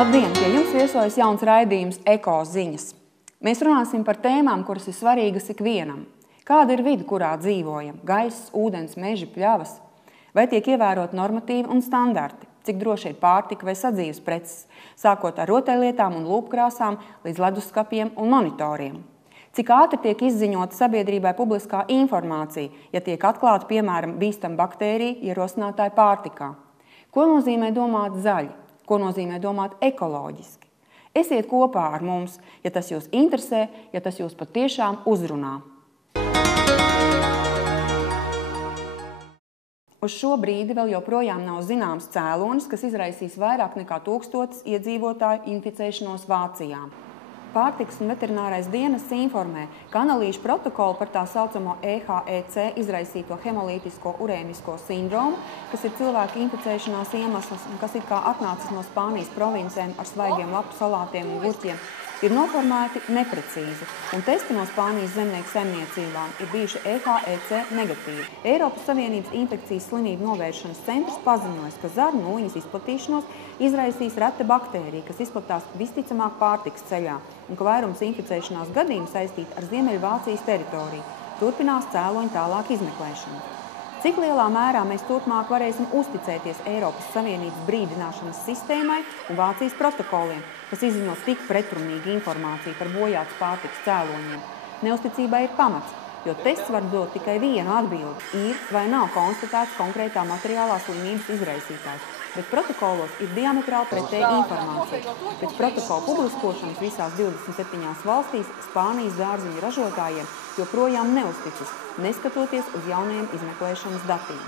Labdien! Pie jums viesojas jauns raidījums Eko ziņas. Mēs runāsim par tēmām, kuras ir svarīgas ikvienam. Kāda ir vide, kurā dzīvojam? Gaiss, ūdens, meži, pļavas? Vai tiek ievērot normatīvi un standarti? Cik droši ir pārtika vai sadzīves preces, sākot ar rotaļlietām un lūpkrāsām līdz leduskapiem un monitoriem? Cik ātri tiek izziņota sabiedrībai publiskā informācija, ja tiek atklāta, piemēram, bīstama baktērija ierosinātāja pārtikā? Ko nozīmē domāt zaļi? Ko nozīmē domāt ekoloģiski? Esiet kopā ar mums, ja tas jūs interesē, ja tas jūs patiešām uzrunā. Uz šo brīdi vēl joprojām nav zināms cēlonis, kas izraisīs vairāk nekā 1000 iedzīvotāju inficēšanos Vācijā. Pārtikas un veterinārais dienests informē, ka analīžu protokoli par tā saucamo EHEC izraisīto hemolītisko urēmisko sindromu, kas ir cilvēka inficēšanās iemesls un kas ir kā atnācis no Spānijas provincēm ar svaigiem lapu salātiem un gurķiem, ir noformēti neprecīzi, un testi no Spānijas zemnieku saimniecībām ir bijuši EHEC negatīvi. Eiropas Savienības infekcijas slimību novēršanas centrs paziņojas, ka zarnu nūjiņas izplatīšanos izraisīs reta baktērija, kas izplatās visticamāk pārtikas ceļā, un ka vairums inficēšanās gadījumu saistīti ar Ziemeļvācijas teritoriju. Turpinās cēloņu tālāk izmeklēšana. Cik lielā mērā mēs turpmāk varēsim uzticēties Eiropas Savienības brīdināšanas sistēmai un Vācijas protokoliem, kas izziņos tik pretrunīgu informāciju par bojātas pārtikas cēloņiem? Neusticībai ir pamats, jo tests var dot tikai vienu atbildi – ir vai nav konstatēts konkrētā materiālā slimības izraisītājs, bet protokolos ir diametrāli pretēja informācija. Pēc protokola publiskošanas visās 27 valstīs Spānijas dārziņu ražotājiem joprojām neuzticas, neskatoties uz jaunajiem izmeklēšanas datiem.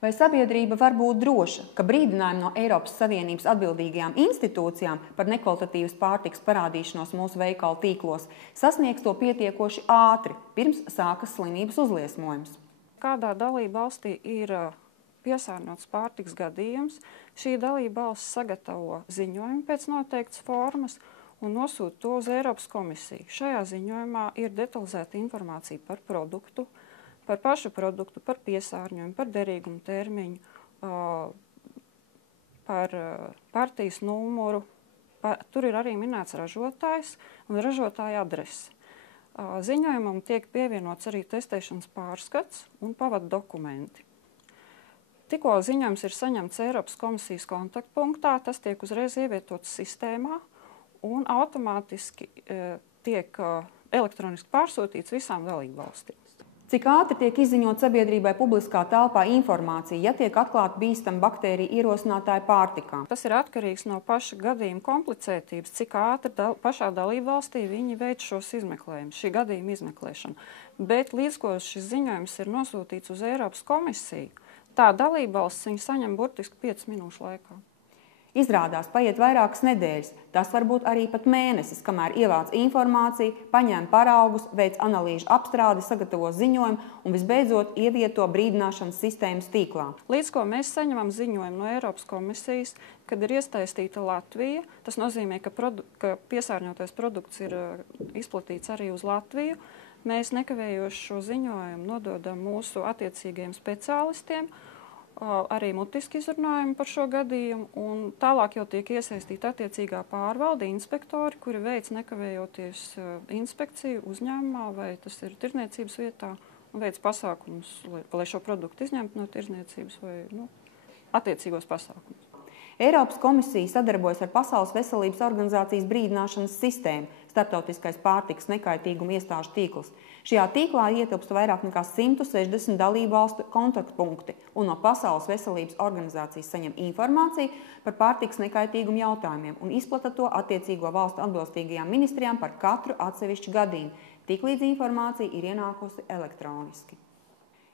Vai sabiedrība var būt droša, ka brīdinājumi no Eiropas Savienības atbildīgajām institūcijām par nekvalitatīvas pārtikas parādīšanos mūsu veikalu tīklos sasniegs to pietiekoši ātri, pirms sākas slimības uzliesmojums? Kādā dalībvalstī ir piesārņots pārtikas gadījums, šī dalībvalsts sagatavo ziņojumu pēc noteiktas formas un nosūta to uz Eiropas komisiju. Šajā ziņojumā ir detalizēta informācija par produktu, par pašu produktu, par piesārņojumu, par derīgumu termiņu, par partijas numuru. Tur ir arī minēts ražotājs un ražotāja adrese. Ziņojumam tiek pievienots arī testēšanas pārskats un pavadu dokumenti. Tikko ziņojums ir saņemts Eiropas komisijas kontaktpunktā, tas tiek uzreiz ievietots sistēmā un automātiski tiek elektroniski pārsūtīts visām dalībvalstīm. Cik ātri tiek izziņot sabiedrībai publiskā telpā informācija, ja tiek atklāta bīstama baktērija ierosinātāja pārtikā? Tas ir atkarīgs no paša gadījuma komplicētības, cik ātri pašā dalībvalstī viņi veic šos izmeklējumus, šī gadījuma izmeklēšanu. Bet līdz ko šis ziņojums ir nosūtīts uz Eiropas komisiju, tā dalībvalsts viņu saņem burtiski 5 minūšu laikā. Izrādās, paiet vairākas nedēļas, tas var būt arī pat mēnesis, kamēr ievāc informāciju, paņem paraugus, veic analīžu apstrādi, sagatavo ziņojumu un visbeidzot ievieto brīdināšanas sistēmas tīklā. Līdz ko mēs saņemam ziņojumu no Eiropas komisijas, kad ir iesaistīta Latvija, tas nozīmē, ka piesārņotais produkts ir izplatīts arī uz Latviju, mēs nekavējoši šo ziņojumu nododam mūsu attiecīgajiem speciālistiem, arī mutiski izrunājumi par šo gadījumu, un tālāk jau tiek iesaistīta attiecīgā pārvalde, inspektori, kuri veic nekavējoties inspekciju uzņēmumā, vai tas ir tirdzniecības vietā, un veic pasākumus, lai šo produktu izņemtu no tirdzniecības vai attiecīgos pasākumus. Eiropas komisija sadarbojas ar Pasaules veselības organizācijas brīdināšanas sistēmu, starptautiskais pārtikas nekaitīguma iestāžu tīkls. Šajā tīklā ietilpst vairāk nekā 160 dalībvalstu kontaktpunkti, un no Pasaules veselības organizācijas saņem informāciju par pārtikas nekaitīgumu jautājumiem un izplata to attiecīgo valstu atbilstīgajām ministrijām par katru atsevišķu gadījumu, tiklīdz informācija ir ienākusi elektroniski.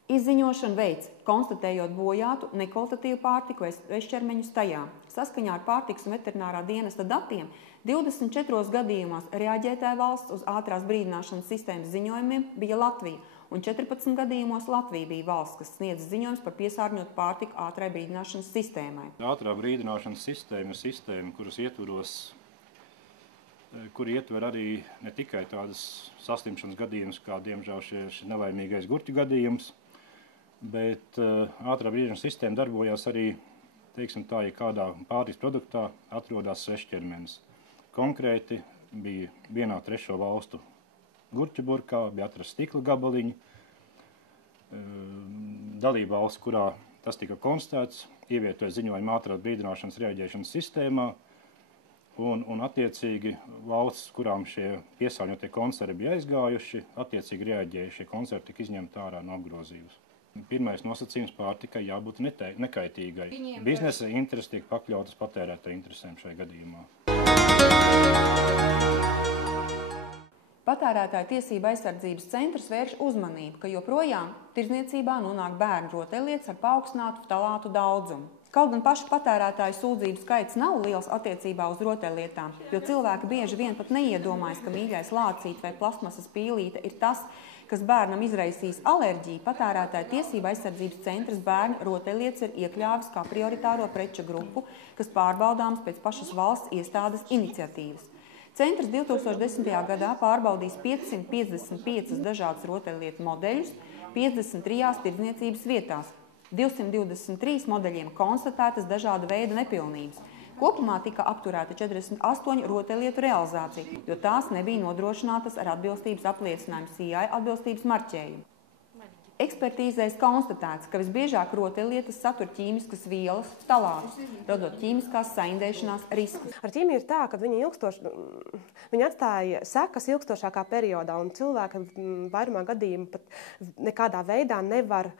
Izziņošanu veids, konstatējot bojātu, nekvalitatīvu pārtiku vai svešķermeņus tajā. Saskaņā ar pārtikas un veterinārā dienesta datiem 24 gadījumos reaģētāja valsts uz ātrās brīdināšanas sistēmas ziņojumiem bija Latvija, un 14 gadījumos Latvija bija valsts, kas sniedz ziņojums par piesārņotu pārtiku ātrai brīdināšanas sistēmai. Ātrā brīdināšanas sistēma ir sistēma, kur ietver arī ne tikai tādas saslimšanas gadījumus, kā diemžēl šis nelaimīgais gurķu gadījums, bet ātrā brīdināšanas sistēma darbojās arī teiksim tā, ja kādā pārtiks produktā atrodas svešķermenis. Konkrēti bija vienā trešo valstu gurķu burkā, bija atrasts stikla gabaliņi. Dalība valsts, kurā tas tika konstatēts, ievietoja ziņojumu ātrās brīdināšanas reaģēšanas sistēmā, un attiecīgi valsts, kurām šie piesārņotie konservi bija aizgājuši, attiecīgi reaģēja, šie konservi tika izņemti ārā no apgrozījuma. Pirmais nosacījums pārtikai jābūt nekaitīgai. Biznesa intereses tiek pakļautas patērētāju interesēm šajā gadījumā. Patērētāju tiesība aizsardzības centrs vērš uzmanību, ka joprojām tirdzniecībā nonāk bērnu rotaļlietas ar paaugstinātu ftalātu daudzumu. Kaut gan pašu patērētāju sūdzību skaits nav liels attiecībā uz rotaļlietām, jo cilvēki bieži vien pat neiedomājas, ka mīļais lācīt vai plasmasas pīlīte ir tas, kas bērnam izraisīs alerģiju. Patērētāju tiesība aizsardzības centrs bērnu rotaļlietas ir iekļāvis kā prioritāro preču grupu, kas pārbaudāms pēc pašas valsts iestādes iniciatīvas. Centrs 2010. gadā pārbaudīs 555 dažādas rotaļlietu modeļus 53 tirdzniecības vietās. 223 modeļiem konstatētas dažāda veida nepilnības. Kopumā tika apturēta 48 rotaļlietu realizācija, jo tās nebija nodrošinātas ar atbilstības apliecinājumu CI atbilstības marķējumu. Ekspertīzēs konstatēts, ka visbiežāk rotaļlietas satur ķīmiskas vielas, ftalātus, radot ķīmiskās saindēšanās riskus. Ar ķīmiju ir tā, ka viņi atstāja sekas ilgstošākā periodā, un cilvēki vairumā gadījumu pat nekādā veidā nevar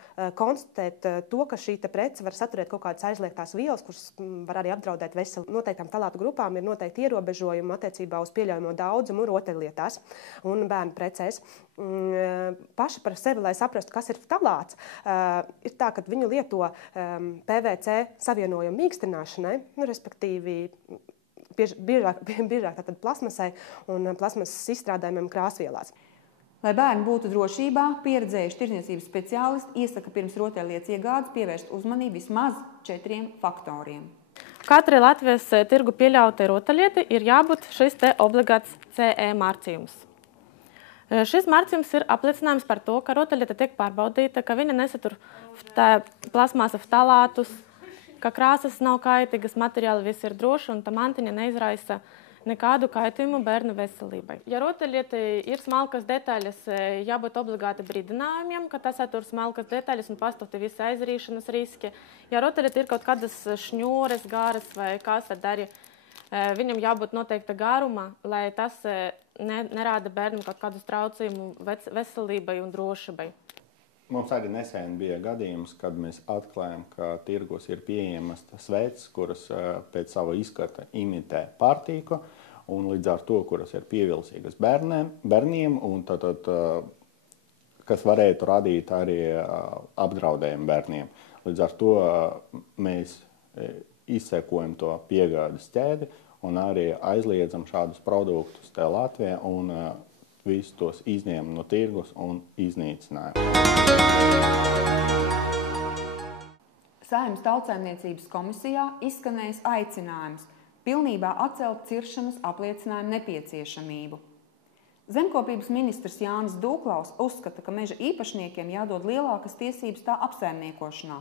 konstatēt to, ka šī prece var saturēt kaut kādas aizliegtās vielas, kuras var arī apdraudēt veselību. Noteiktām ftalātu grupām ir noteikti ierobežojumi attiecībā uz pieļaujamo daudzumu rotaļlietās un bērnu precēs. Paši par sevi, lai saprastu, kas ir ftalāts, ir tā, ka viņu lieto PVC savienojumu mīkstināšanai, respektīvi biežāk tātad plasmasai un plasmasas izstrādājumiem krāsvielās. Lai bērni būtu drošībā, pieredzējuši tirdzniecības speciālisti iesaka pirms rotaļlietas iegādes pievērst uzmanību vismaz 4 faktoriem. Katrai Latvijas tirgu pieļautai rotaļlietai ir jābūt šis te obligāts CE marķījums. Šis marķījums ir apliecinājums par to, ka rotaļlieta tiek pārbaudīta, ka viņa nesatur plasmasa ftalātus, ka krāsas nav kaitīgas, materiāli viss ir droši un tā mantiņa neizraisa nekādu kaitījumu bērnu veselībai. Ja rotaļlieta ir smalkas detaļas, jābūt obligāti brīdinājumiem, ka tas satur smalkas detaļas un pastāv visi aizrīšanas riski. Ja rotaļlieta ir kaut kādas šņūres, garas vai kas, tad arī viņam jābūt noteikta garuma, lai tas nerāda bērnam kaut kādus traucījumu veselībai un drošībai. Mums arī nesen bija gadījums, kad mēs atklājam, ka tirgos ir pieejamas sveces, kuras pēc sava izskata imitē pārtīku, un līdz ar to, kuras ir pievilcīgas bērniem, un kas varētu radīt arī apdraudējumu bērniem. Līdz ar to mēs izsekojam to piegādes ķēdi un arī aizliedzam šādus produktus te Latvijā un visus tos izņēmam no tirgus un iznīcinājam. Saeimas Tautsaimniecības komisijā izskanējis aicinājums pilnībā atcelt ciršanas apliecinājumu nepieciešamību. Zemkopības ministrs Jānis Dūklaus uzskata, ka meža īpašniekiem jādod lielākas tiesības tā apsaimniekošanā,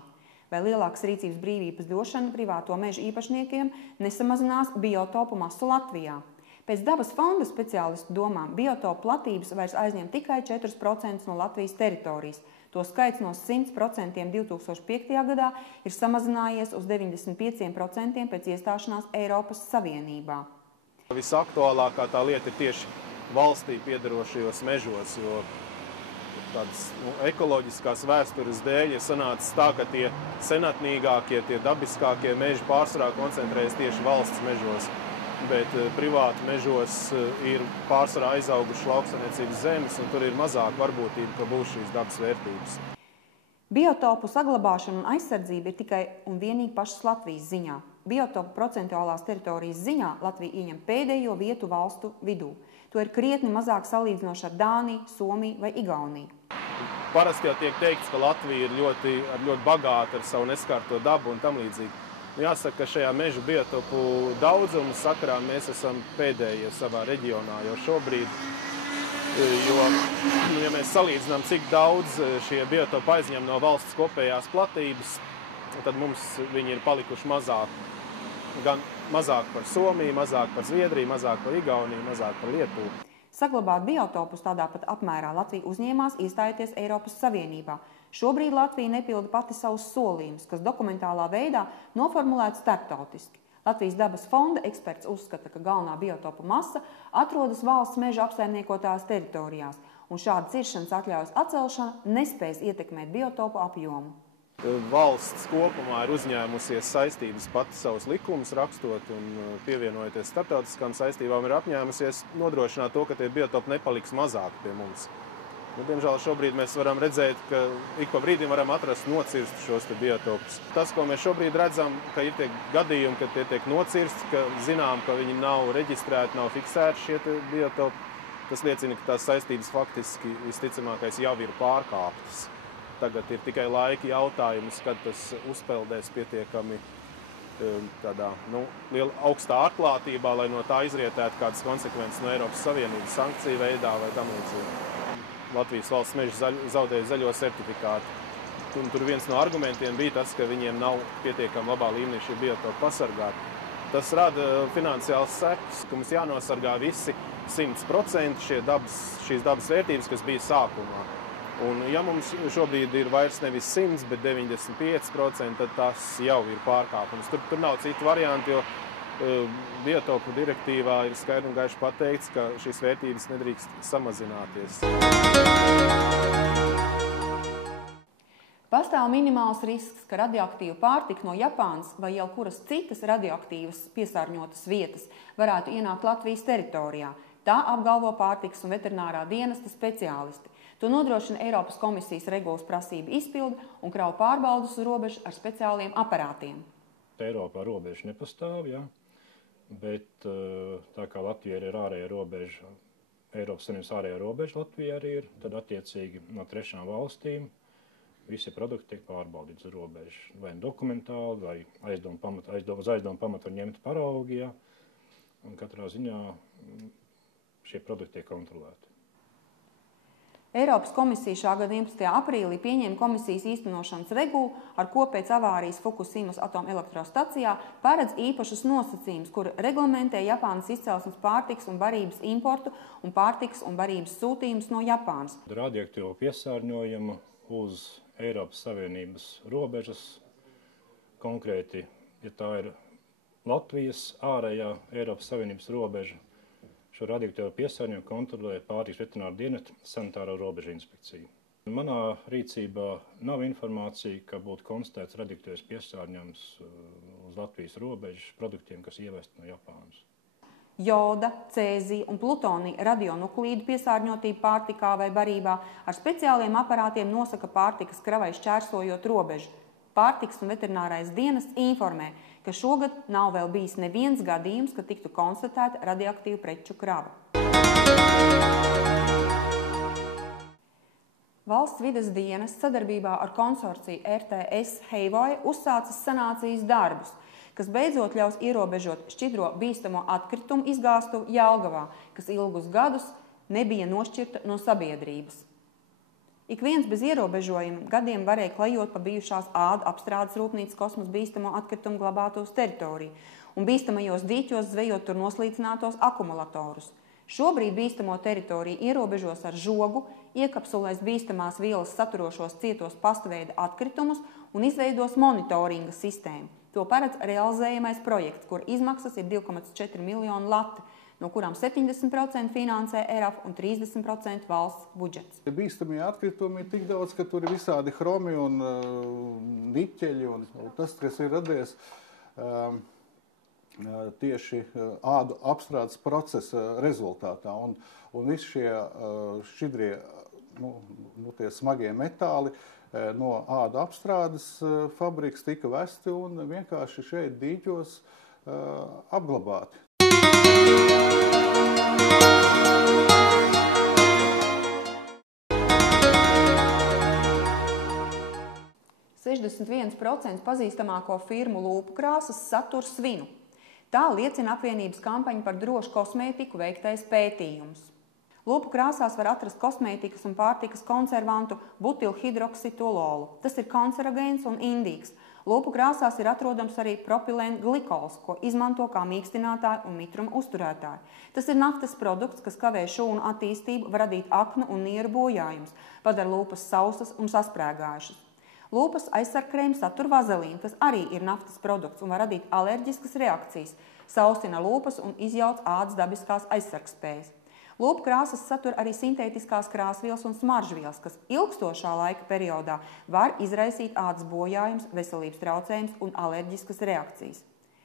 vai lielākas rīcības brīvības došana privāto meža īpašniekiem nesamazinās biotopu masu Latvijā. Pēc dabas fonda speciālistu domām biotopu platības vairs aizņem tikai 4% no Latvijas teritorijas. To skaits no 100% 2005. gadā ir samazinājies uz 95% pēc iestāšanās Eiropas Savienībā. Visaktuālākā tā lieta ir tieši valstī piederošajos mežos, jo tādas ekoloģiskās vēstures dēļ ir sanācis tā, ka tie senatnīgākie, tie dabiskākie meži pārsvarā koncentrējas tieši valsts mežos, bet privāti mežos ir pārsvarā aizauguši lauksaimniecības zemes, un tur ir mazāk varbūtība, ka būs šīs dabas vērtības. Biotopu saglabāšana un aizsardzība ir tikai un vienīgi pašas Latvijas ziņā. Biotopu procentuālās teritorijas ziņā Latvija ieņem pēdējo vietu valstu vidū. To ir krietni mazāk salīdzinoši ar Dāniju, Somiju vai Igauniju. Parasti jau tiek teikts, ka Latvija ir ļoti bagāta ar savu neskarto dabu un tam līdzīgi. Jāsaka, ka šajā mežu biotopu daudzumu sakarā mēs esam pēdējie savā reģionā jau šobrīd. Jo, ja mēs salīdzinām, cik daudz šie biotopi aizņem no valsts kopējās platības, tad mums viņi ir palikuši mazāk. Gan mazāk par Somiju, mazāk par Zviedriju, mazāk par Igauniju, mazāk par Lietuvu. Saglabāt biotopus tādā pat apmērā Latvija uzņēmās iestājoties Eiropas Savienībā. Šobrīd Latvija nepilda pati savus solījumus, kas dokumentālā veidā noformulēti starptautiski. Latvijas dabas fonda eksperts uzskata, ka galvenā biotopu masa atrodas valsts meža apsaimniekotās teritorijās, un šāda ciršanas atļaujas atcelšana nespēs ietekmēt biotopu apjomu. Valsts kopumā ir uzņēmusies saistības pati savus likumus rakstot un pievienojoties starptautiskām saistībām ir apņēmusies nodrošināt to, ka tie biotopi nepaliks mazāk pie mums. Diemžēl šobrīd mēs varam redzēt, ka ik pa brīdim varam atrast nocirst šos biotopus. Tas, ko mēs šobrīd redzam, ka ir tie gadījumi, ka tie tiek nocirsti, ka zinām, ka viņi nav reģistrēti, nav fiksēti šie biotopi, tas liecina, ka tās saistības faktiski visticamākais jau ir pārkāptas. Tagad ir tikai laika jautājums, kad tas uzpeldēs pietiekami tādā liela augstā atklātībā, lai no tā izrietētu kādas konsekvences no Eiropas Savienības sankciju veidā vai tam līdzīgi. Latvijas valsts meži zaudēja zaļo certifikātu. Tur viens no argumentiem bija tas, ka viņiem nav pietiekami labā līmenī šie biotopi pasargāti. Tas rada finansiāls sekas, ka mums jānosargā visi 100% šīs dabas vērtības, kas bija sākumā. Un ja mums šobrīd ir vairs nevis 100, bet 95%, tad tas jau ir pārkāpums. Tur nav citu variantu, jo biotopu direktīvā ir skaidri un gaiši pateikts, ka šīs vērtības nedrīkst samazināties. Pastāv minimāls risks, ka radioaktīva pārtika no Japānas vai jau kuras citas radioaktīvas piesārņotas vietas varētu ienākt Latvijas teritorijā. Tā apgalvo pārtikas un veterinārā dienesta speciālisti. To nodrošina Eiropas komisijas regulas prasību izpildi un kravu pārbaudas uz robežu ar speciāliem aparātiem. Eiropā robeža nepastāv, ja? Bet tā kā Latvija ir ārējā robeža, Eiropas Savienības ārējā robeža Latvija arī ir, tad attiecīgi no trešām valstīm visi produkti tiek pārbaudīti uz robežu. Vai dokumentāli, vai uz aizdomu pamatu var ņemt paraugi, ja? Un katrā ziņā šie produkti tiek kontrolēti. Eiropas komisija šā gada 11. aprīlī pieņēma komisijas īstenošanas regulu, ar ko pēc avārijas Fukushimas atomelektrostacijā paredz īpašus nosacījumus, kur reglamentē Japānas izcelsmes pārtikas un barības importu un pārtikas un barības sūtījumus no Japānas. Radioaktīvo piesārņojumu uz Eiropas Savienības robežas, konkrēti, ja tā ir Latvijas ārējā Eiropas Savienības robeža, šo radioaktīvo piesārņojumu kontrolē pārtikas veterināra dienesta sanitāro robežu inspekcija. Manā rīcībā nav informācija, ka būtu konstatēts radioaktīvais piesārņojums uz Latvijas robežas produktiem, kas ievesti no Japānas. Joda, cēzija un plutonija radionuklīdu piesārņotība pārtikā vai barībā ar speciāliem aparātiem nosaka pārtikas kravai šķērsojot robežu. Pārtikas un veterinārais dienests informē, ka šogad nav vēl bijis neviens gadījums, ka tiktu konstatēta radioaktīva preču krava. Valsts vides dienests sadarbībā ar konsorciju RTS Heivoja uzsācis sanācijas darbus, kas beidzot ļaus ierobežot šķidro bīstamo atkritumu izgāstuvi Jelgavā, kas ilgus gadus nebija nošķirta no sabiedrības. Ik viens bez ierobežojuma gadiem varēja klejot pa bijušās ādu apstrādes rūpnīcas kosmosa bīstamo atkritumu glabātos teritoriju un bīstamajos dīķos zvejot tur noslīcinātos akumulatorus. Šobrīd bīstamo teritoriju ierobežos ar žogu, iekapsulēs bīstamās vielas saturošos cietos pastaveida atkritumus un izveidos monitoringa sistēmu. To paredz realizējamais projekts, kur izmaksas ir 2,4 miljonu lati, no kurām 70% finansē ERAF un 30% valsts budžets. Bīstamie atkritumi ir tik daudz, ka tur ir visādi hromi un niķeļi, un tas, kas ir radies tieši ādu apstrādes procesa rezultātā. Un visi šie šķidrie, tie smagie metāli no ādu apstrādes fabrikas tika vesti un vienkārši šeit dīķos apglabāti. 61% pazīstamāko firmu lūpu krāsas satur svinu. Tā liecina apvienības kampaņa par drošu kosmētiku veiktais pētījums. Lūpu krāsās var atrast kosmētikas un pārtikas konservantu butilhidroksitololu. Tas ir kancerogēns un indīgs, Lūpu krāsās ir atrodams arī propilēna glikols, ko izmanto kā mīkstinātāju un mitruma uzturētāju. Tas ir naftas produkts, kas kavē šūnu attīstību, var radīt aknu un nieru bojājumus, padara lūpas sausas un sasprēgājušas. Lūpas aizsargkrēms satur vazelīnu, kas arī ir naftas produkts un var radīt alerģiskas reakcijas, saustina lūpas un izjauc ādas dabiskās aizsargspējas. Lūpu krāsas satur arī sintētiskās krāsvielas un smaržvielas, kas ilgstošā laika periodā var izraisīt ādas bojājums, veselības traucējums un alerģiskas reakcijas.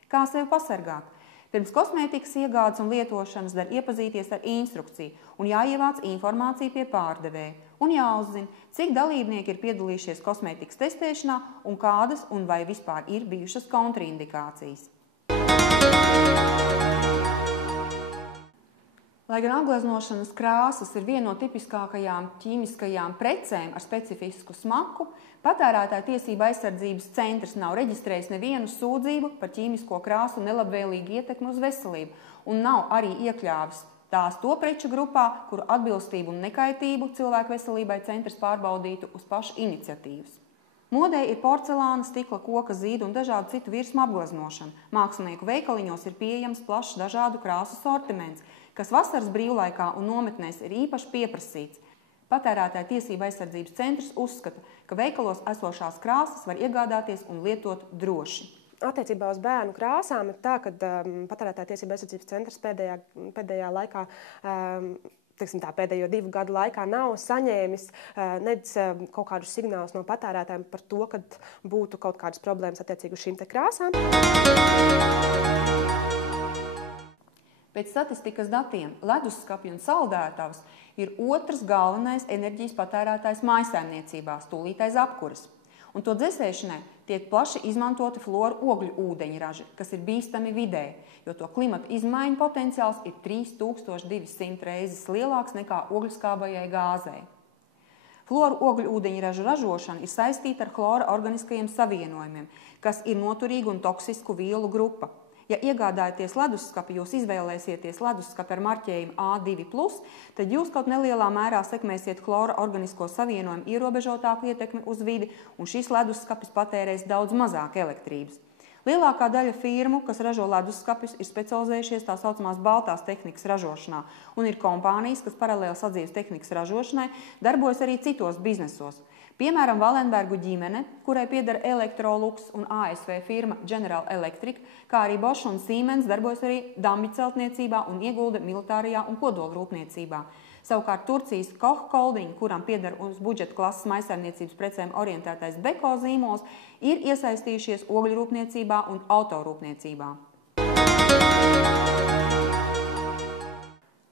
Kā sevi pasargāt? Pirms kosmētikas iegādes un lietošanas dar iepazīties ar instrukciju un jāievāc informācija pie pārdevēja un jāuzzina, cik dalībnieki ir piedalījušies kosmētikas testēšanā un kādas un vai vispār ir bijušas kontraindikācijas. Lai gan apgleznošanas krāsas ir viena no tipiskākajām ķīmiskajām precēm ar specifisku smaku, Patērētāju tiesību aizsardzības centrs nav reģistrējis nevienu sūdzību par ķīmisko krāsu nelabvēlīgu ietekmi uz veselību un nav arī iekļāvis tās to preču grupā, kuru atbilstību un nekaitību cilvēku veselībai centrs pārbaudītu uz pašu iniciatīvas. Modē ir porcelāna, stikla, koka, zīdu un dažādu citu virsmu apgleznošana. Mākslinieku veikaliņos ir pieejams plašs dažādu krāsu sortiments, kas vasaras brīvlaikā un nometnēs ir īpaši pieprasīts. Patērētāju tiesību aizsardzības centrs uzskata, ka veikalos esošās krāsas var iegādāties un lietot droši. Attiecībā uz bērnu krāsām ir tā, ka Patērētāju tiesību aizsardzības centrs pēdējā laikā, pēdējo 2 gadu laikā nav saņēmis nedz kaut kādus signālus no patērētājiem par to, ka būtu kaut kādas problēmas attiecīgi uz šīm te krāsām. Pēc statistikas datiem leduskapji un saldētavas ir otrs galvenais enerģijas patērētājs mājsaimniecībās, tūlīt aiz apkuras. Un to dzesēšanai tiek plaši izmantoti fluoru ogļu ūdeņraži, kas ir bīstami vidē, jo to klimata izmaiņu potenciāls ir 3200 reizes lielāks nekā ogļskābajai gāzei. Fluoru ogļu ūdeņražu ražošana ir saistīta ar chlora organiskajiem savienojumiem, kas ir noturīgu un toksisku vielu grupa. Ja iegādājaties leduskapi, jūs izvēlēsieties leduskapi ar marķējumu A2+, tad jūs kaut nelielā mērā sekmēsiet chlora organisko savienojumu ierobežotāku ietekmi uz vidi, un šis leduskapis patērēs daudz mazāk elektrības. Lielākā daļa firmu, kas ražo leduskapis, ir specializējušies tā saucamās baltās tehnikas ražošanā, un ir kompānijas, kas paralēli sadzīves tehnikas ražošanai darbojas arī citos biznesos. Piemēram, Valenbergu ģimene, kurai pieder Electrolux un ASV firma General Electric, kā arī Bosch un Siemens darbojas arī dambi celtniecībā un iegulda militārajā un kodolrūpniecībā. Savukārt Turcijas Koch Holding, kuram pieder uz budžeta klases maisaimniecības precēm orientētais Beko zīmols, ir iesaistījušies ogļrūpniecībā un autorūpniecībā.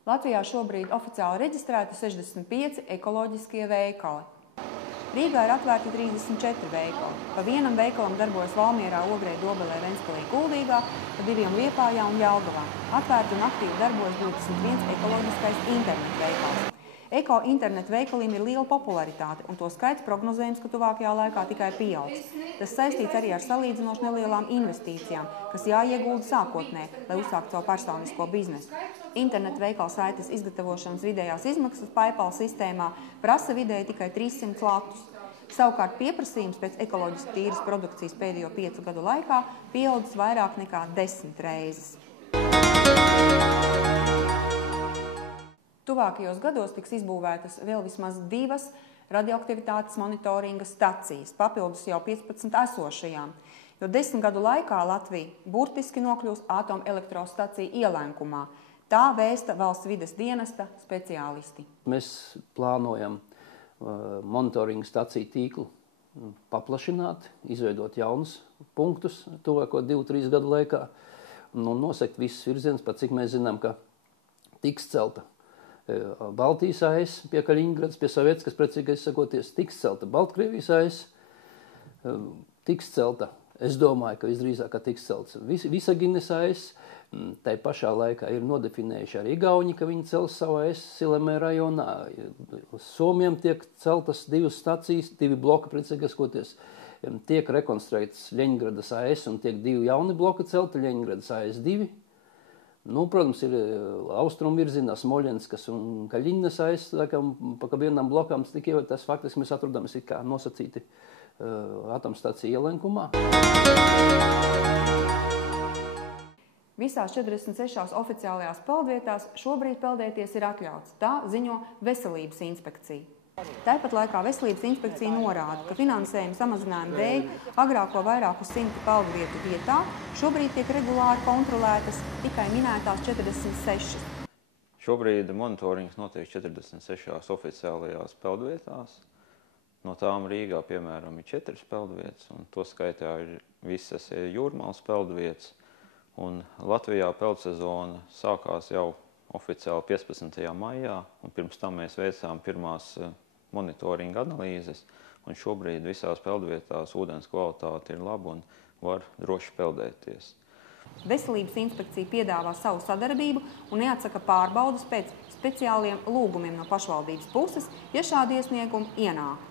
Latvijā šobrīd oficiāli reģistrēti 65 ekoloģiskie veikali. Rīgā ir atvērti 34 veikali. Pa vienam veikalam darbojas Valmierā, Ogrē, Dobelē, Ventspilī, Kuldīgā, pa 2 Liepājā un Jelgavā. Atvērti un aktīvi darbojas 21 ekoloģiskais internetu veikals. Eko internetu veikaliem ir liela popularitāte, un to skaits prognozējums, ka tuvākajā laikā tikai pieaugs. Tas saistīts arī ar salīdzinoši nelielām investīcijām, kas jāiegulda sākotnē, lai uzsāktu savu personisko biznesu. Internetu veikala saites izgatavošanas vidējās izmaksas PayPal sistēmā prasa vidēji tikai 300 latus. Savukārt pieprasījums pēc ekoloģiski tīras produkcijas pēdējo 5 gadu laikā pieaudzis vairāk nekā 10 reizes. Tuvākajos gados tiks izbūvētas vēl vismaz 2 radioaktivitātes monitoringa stacijas, papildus jau 15 esošajām, jo 10 gadu laikā Latvija burtiski nokļūs atomelektrostaciju ielenkumā. Tā vēsta valsts vides dienesta speciālisti. Mēs plānojam monitoringa staciju tīklu paplašināt, izveidot jaunus punktus tuvāko 2-3 gadu laikā un nosekt visus virzienus, pat cik mēs zinām, ka tiks celta Baltijas AES pie Kaļiņgradas, pie Sovietskas, precīgais sakoties, tiks celta Baltkrievijas AES, tiks celta, es domāju, ka visdrīzāk tiks celts Visagines AES, tai pašā laikā ir nodefinējuši arī Igauņi, ka viņi cels savu AES Silemē rajonā, Somiem tiek celtas 2 stacijas, 2 bloki, precīgais sakoties, tiek rekonstruētas Ļeņgradas AES un tiek 2 jauni bloki celti, Ļeņgradas AES 2. Protams, ir austrumu virzienā Smoļenskas un Kaļiņas AES, pa vienam blokam, tas faktiski mēs atrodamies kā nosacīti atomstacija ielenkumā. Visās 46 oficiālajās peldvietās šobrīd peldēties ir atļauts. Tā ziņo Veselības inspekcija. Tāpat laikā Veselības inspekcija norāda, ka finansējuma samazinājuma dēļ agrāko vairāku simtu peldvietu vietā šobrīd tiek regulāri kontrolētas tikai minētās 46. Šobrīd monitorings notiek 46 oficiālajās peldvietās. No tām Rīgā, piemēram, ir 4 peldvietas, un to skaitā ir visas jūrmālas peldvietas. Un Latvijā peldsezona sākās jau oficiāli 15. maijā, un pirms tam mēs veicām pirmās monitoringa analīzes, un šobrīd visās peldvietās ūdens kvalitāte ir laba un var droši peldēties. Veselības inspekcija piedāvā savu sadarbību un neatsaka pārbaudas pēc speciāliem lūgumiem no pašvaldības puses, ja šādi iesniegumi ienāk.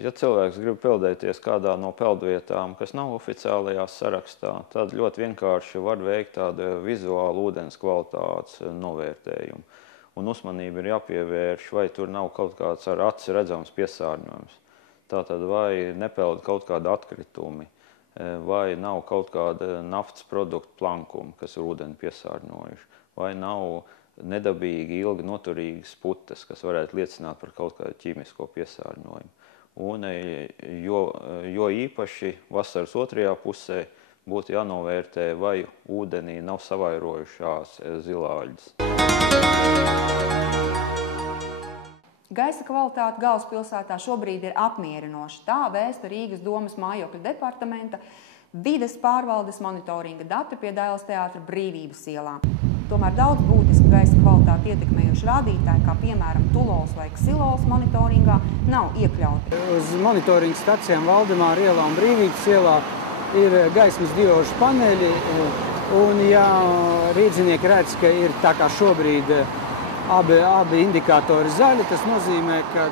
Ja cilvēks grib peldēties kādā no peldvietām, kas nav oficiālajā sarakstā, tad ļoti vienkārši var veikt tādu vizuālu ūdens kvalitātes novērtējumu. Un uzmanība ir jāpievērš, vai tur nav kaut kāds ar aci redzams piesārņojums. Tātad vai nepeld kaut kāda atkritumi, vai nav kaut kāda naftas produktu plankuma, kas ir ūdeni piesārņojuši, vai nav nedabīgi ilgi noturīgas putas, kas varētu liecināt par kaut kādu ķīmisko piesārņojumu. Un jo īpaši vasaras otrajā pusē būtu jānovērtē, vai ūdenī nav savairojušās zilāļas. Gaisa kvalitāte galvaspilsētā šobrīd ir apmierinoša. Tā vēsta Rīgas domas mājokļu departamenta vides pārvaldes monitoringa dati pie Dailes teātra Brīvības ielā. Tomēr daudz būtiski gaisa kvalitāti ietekmējuši rādītāji, kā piemēram tulols vai ksilols monitoringā, nav iekļauti. Uz monitoringa stacijām Valdemāra ielā un Brīvības ielā ir gaismas diožu paneļi, un ja rīdzinieki redz, ka ir tā kā šobrīd abi indikātori zaļi, tas nozīmē, ka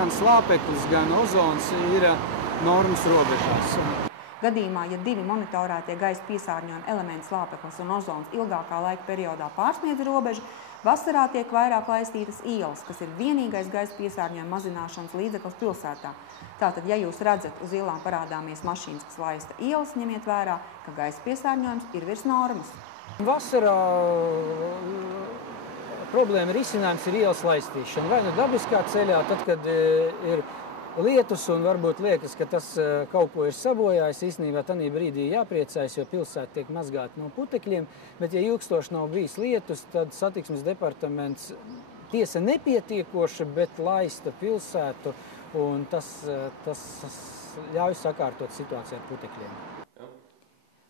gan slāpeklis, gan ozons ir normas robežās. Gadījumā, ja 2 monitorētie gaisa piesārņojuma elementi slāpeklis un ozons ilgākā laika periodā pārsniedz robežu, vasarā tiek vairāk laistītas ielas, kas ir vienīgais gaisa piesārņojuma mazināšanas līdzeklis pilsētā. Tātad, ja jūs redzat uz ielām parādāmies mašīnas, kas laista ielas, ņemiet vērā, ka gaisa piesārņojums ir virs normas. Vasarā problēma risinājums ir ielas laistīšana. Vai nu dabiskā ceļā, tad, kad ir lietus un varbūt liekas, ka tas kaut ko ir sabojājis, īstenībā tanī brīdī jāpriecājas, jo pilsēta tiek mazgāta no putekļiem, bet ja ilgstoši nav bijis lietus, tad satiksmes departaments tiesa nepietiekoši, bet laista pilsētu, un tas ļauj sakārtot situāciju ar putekļiem.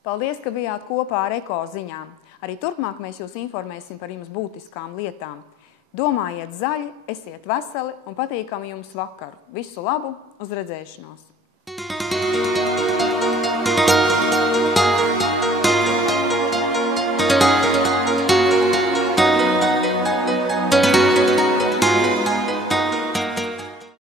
Paldies, ka bijāt kopā ar Eko ziņām. Arī turpmāk mēs jūs informēsim par jums būtiskām lietām. Domājiet zaļi, esiet veseli un patīkami jums vakaru. Visu labu, uz redzēšanos!